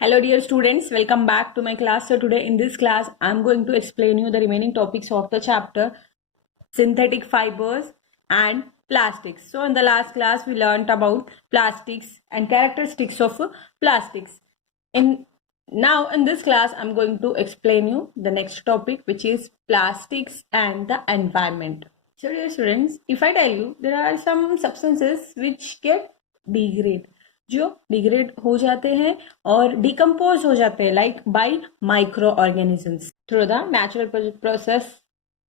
Hello dear students, welcome back to my class. So today in this class, I'm going to explain you the remaining topics of the chapter synthetic fibers and plastics. So in the last class, we learned about plastics and characteristics of plastics. Now in this class, I'm going to explain you the next topic, which is plastics and the environment. So dear students, if I tell you there are some substances which get degrade, जो डिग्रेड हो जाते हैं और डिकम्पोज हो जाते हैं like bye micro organisms through the natural process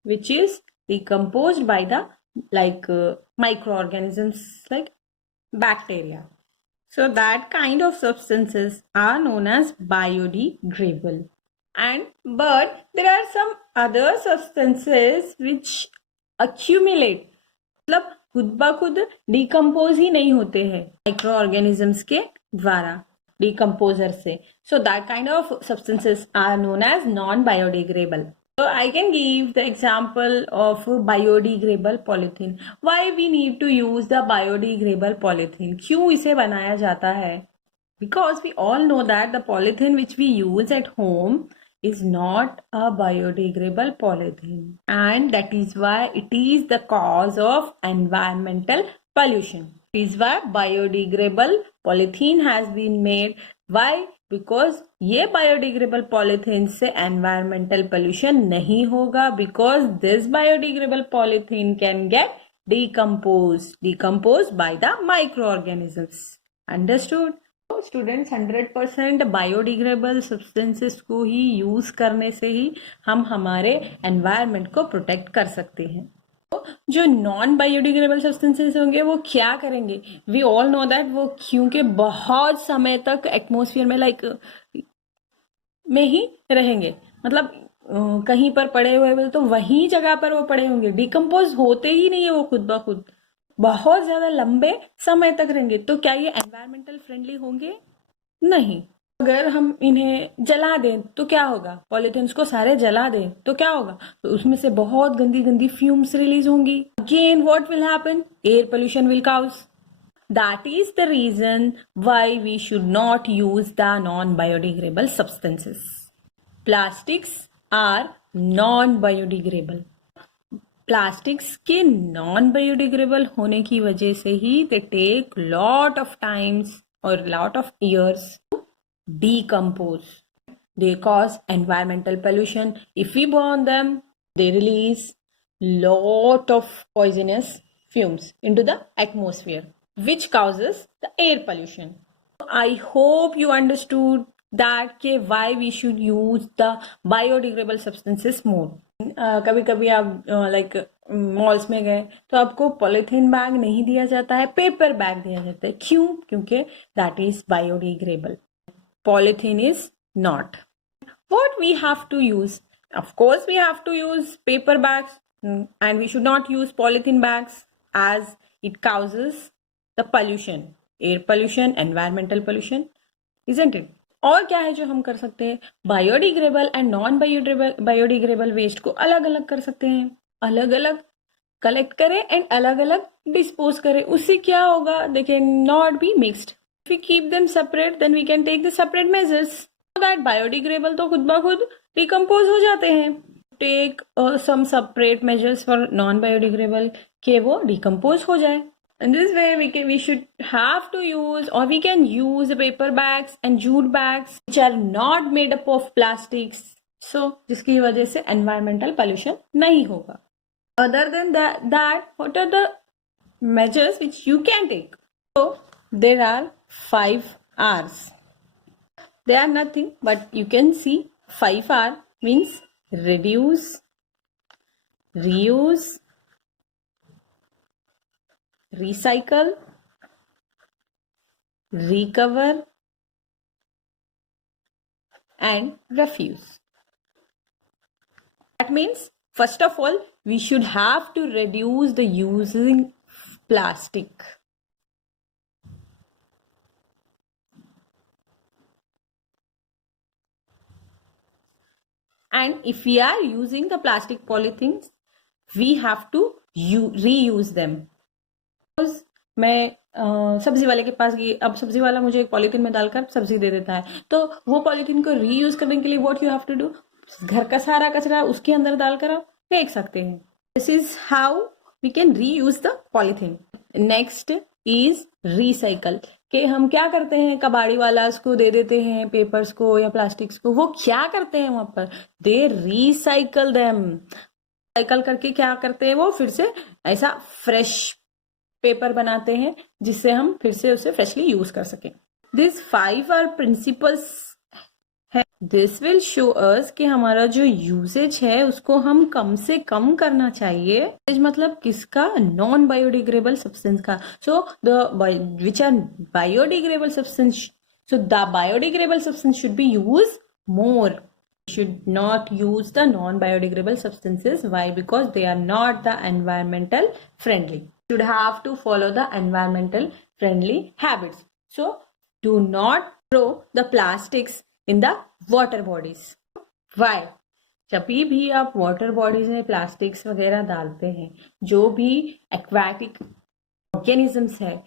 which is decomposed by the microorganisms like bacteria. So that kind of substances are known as biodegradable. But there are some other substances which accumulate, मतलब खुद ब खुद डिकम्पोज ही नहीं होते हैं micro organisms के द्वारा decomposer से. So that kind of substances are known as non biodegradable. So I can give the example of biodegradable polythene. Why we need to use the biodegradable polythene? क्यों इसे बनाया जाता है? Because we all know that the polythene which we use at home is not a biodegradable polythene, and that is why it is the cause of environmental pollution. It is why biodegradable polythene has been made. Why? Because ये biodegradable polythene से environmental pollution नहीं होगा, because this biodegradable polythene can get decomposed by the microorganisms. Understood? Students 100% biodegradable substances को ही यूज करने से ही हम हमारे एनवायरनमेंट को प्रोटेक्ट कर सकते हैं. तो जो नॉन बायोडिग्रेडेबल सब्सटेंसेस होंगे वो क्या करेंगे? वी ऑल नो दैट वो क्योंकि बहुत समय तक एटमॉस्फेयर में में ही रहेंगे, मतलब कहीं पर पड़े हुए तो वही जगह पर वो पड़े होंगे, डिकम्पोज होते ही नहीं है वो खुद ब खुद, बहुत ज्यादा लंबे समय तक रहेंगे. तो क्या ये एनवायरमेंटल फ्रेंडली होंगे? नहीं. अगर हम इन्हें जला दें तो क्या होगा? पॉलिथीन्स को सारे जला दें तो क्या होगा? तो उसमें से बहुत गंदी गंदी फ्यूम्स रिलीज होंगी. Again what will happen? Air pollution will cause. That is the reason why we should not use the non-biodegradable substances. Plastics are non-biodegradable. Plastics के नॉन बायोडिग्रेडेबल होने की वजह से ही they take lot of times और lot of years to decompose. They cause environmental pollution. If we burn them, they release lot of poisonous fumes into the atmosphere, which causes the air pollution. I hope you understood that why we should use the biodegradable substances more. कभी कभी आप मॉल्स में गए तो आपको polythene bag नहीं दिया जाता है, पेपर बैग दिया जाता है. क्यों? क्योंकि that is biodegradable. Polythene is not. What we have to use? Of course we have to use paper bags and we should not use polythene bags as it causes the pollution, air pollution, environmental pollution, isn't it? और क्या है जो हम कर सकते हैं? Biodegradable and non biodegradable waste को अलग अलग कर सकते हैं, अलग अलग कलेक्ट करें एंड अलग अलग डिस्पोज करें. उससे क्या होगा? They can not be mixed. If we keep them separate then we can take the separate measures. That biodegradable तो खुद ब खुद डिकम्पोज हो जाते हैं. Take some separate measures for non biodegradable के वो डिकम्पोज हो जाए. In this way, we should have to use, or we can use the paper bags and jute bags which are not made up of plastics. So, जिसकी वजह से environmental pollution नहीं होगा. Other than that, what are the measures which you can take? So, there are 5 R's. They are nothing, but you can see 5R means reduce, reuse, recycle, recover, and refuse. That means, first of all, we should have to reduce the using plastic. And if we are using the plastic polythenes, we have to reuse them. मैं सब्जी वाले के पास गई, अब सब्जी वाला मुझे एक पॉलीथीन में डालकर सब्जी दे देता है, तो वो पॉलीथीन को रीयूज करने के लिए what you have to do, घर का सारा कचरा उसके अंदर डालकर आप फेंक सकते हैं. This is how we can reuse the polythene. Next is recycle. कि हम क्या करते हैं, कबाड़ी वाला उसको दे देते हैं पेपर्स को या प्लास्टिक्स को, वो क्या करते हैं वहां पर, दे रिसाइकल देम. साइकिल करके क्या करते हैं, वो फिर से ऐसा फ्रेश पेपर बनाते हैं जिससे हम फिर से उसे फ्रेशली यूज कर सकें. दिस 5 आर प्रिंसिपल्स है. दिस विल शो अस कि हमारा जो यूसेज है उसको हम कम से कम करना चाहिए. यूसेज मतलब किसका, नॉन बायोडिग्रेडेबल सब्सटेंस का. So the which are biodegradable substance, so the biodegradable substance should be used more. Should not use the non-biodegradable substances. Why? Because they are not the environmental friendly. Should have to follow the environmental friendly habits. So do not throw the plastics in the water bodies. Why? जब भी आप water bodies में प्लास्टिक्स वगैरह डालते हैं, जो भी aquatic organisms है,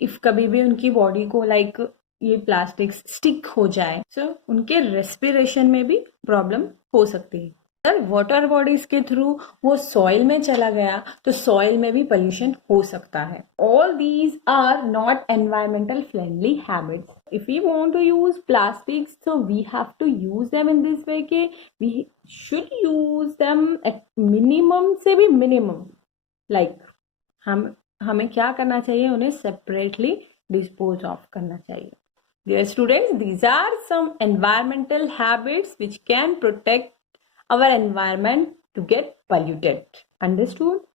इफ कभी भी उनकी बॉडी को लाइक ये प्लास्टिक्स स्टिक हो जाए, सो उनके रेस्पिरेशन में भी प्रॉब्लम हो सकती है. अगर वाटर बॉडीज के थ्रू वो सॉइल में चला गया तो सॉइल में भी पोल्यूशन हो सकता है. All these are not environmental friendly habits. If we want to use plastics, so we have to use them in this way के we should use them at minimum से भी मिनिमम. लाइक हमें क्या करना चाहिए, उन्हें सेपरेटली डिस्पोज ऑफ करना चाहिए. Dear students, these are some environmental habits which can protect our environment to get polluted. Understood?